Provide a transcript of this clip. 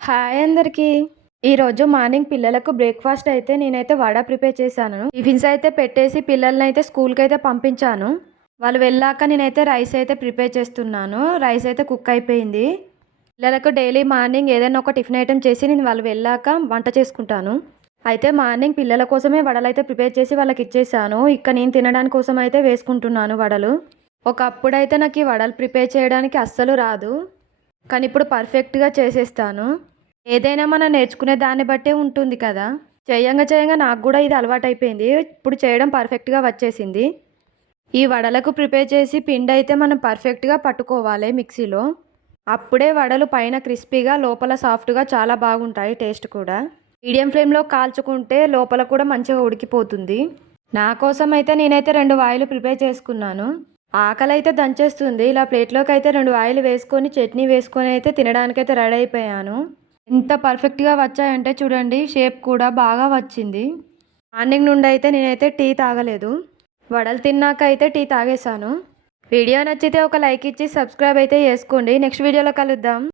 Hi అందరికీ. ఈరోజు morning పిల్లలకు బ్రేక్‌ఫాస్ట్ అయితే నేనైతే వడ ప్రిపేర్ చేశాను. టిఫిన్స్ అయితే పెట్టేసి పిల్లలనైతే స్కూల్‌కైతే పంపించాను. వాళ్ళు వెళ్ళాక నేనైతే రైస్ అయితే ప్రిపేర్ చేస్తున్నాను. రైస్ అయితే కుక్ అయిపోయింది. పిల్లలకు డైలీ మార్నింగ్ ఏదైనా ఒక టిఫిన్ ఐటెమ్ చేసి నేను వాళ్ళు వెళ్ళాక వంట చేసుకుంటాను. అయితే మార్నింగ్ పిల్లల కోసమే వడలైతే ప్రిపేర్ చేసి వాళ్ళకిచ్చేసాను. ఇక నేను తినడానికి కోసం అయితే వేసుకుంటున్నాను వడలు. ఒకప్పుడైతే నాకు ఈ వడలు ప్రిపేర్ చేయడానికి అస్సలు రాదు. కానీ ఇప్పుడు పర్ఫెక్ట్‌గా చేసేస్తాను. ఏదైనా మనం నేర్చుకునే దాన్ని బట్టే ఉంటుంది కదా! చేయంగా నాకు గూడా ఇది అలవాటైపోయింది. ఇప్పుడు చేయడం పర్ఫెక్ట్‌గా వచ్చేసింది. ఈ వడలకు ప్రిపేర్ చేసి పిండైతే మనం పర్ఫెక్ట్‌గా పట్టుకోవాలి మిక్సీలో. అప్పుడే వడలు పైన క్రిస్పీగా, లోపల సాఫ్ట్‌గా చాలా బాగుంటాయి టేస్ట్ కూడా. మీడియం ఫ్లేమ్‌లో కాల్చుకుంటే లోపల కూడా మంచిగా ఉడికిపోతుంది. నా కోసం అయితే నేనైతే 2 వాయిలు ప్రిపేర్ చేసుకున్నాను. ఆకలైతే దంచేస్తుంది. ఇలా ప్లేట్‌లోకైతే 2 వాయిలు వేసుకొని, చట్నీ వేసుకొని అయితే తినడానికైతే రెడీ అయిపోయాను. ఎంత పర్ఫెక్ట్‌గా వచ్చాయంటే చూడండి, షేప్ కూడా బాగా వచ్చింది. మార్నింగ్ నుండి అయితే నేనైతే టీ తాగలేదు. వడలు తిన్నాక అయితే టీ తాగేశాను. వీడియో నచ్చితే ఒక లైక్ ఇచ్చి సబ్స్క్రైబ్ అయితే చేసుకోండి. నెక్స్ట్ వీడియోలో కలుద్దాం.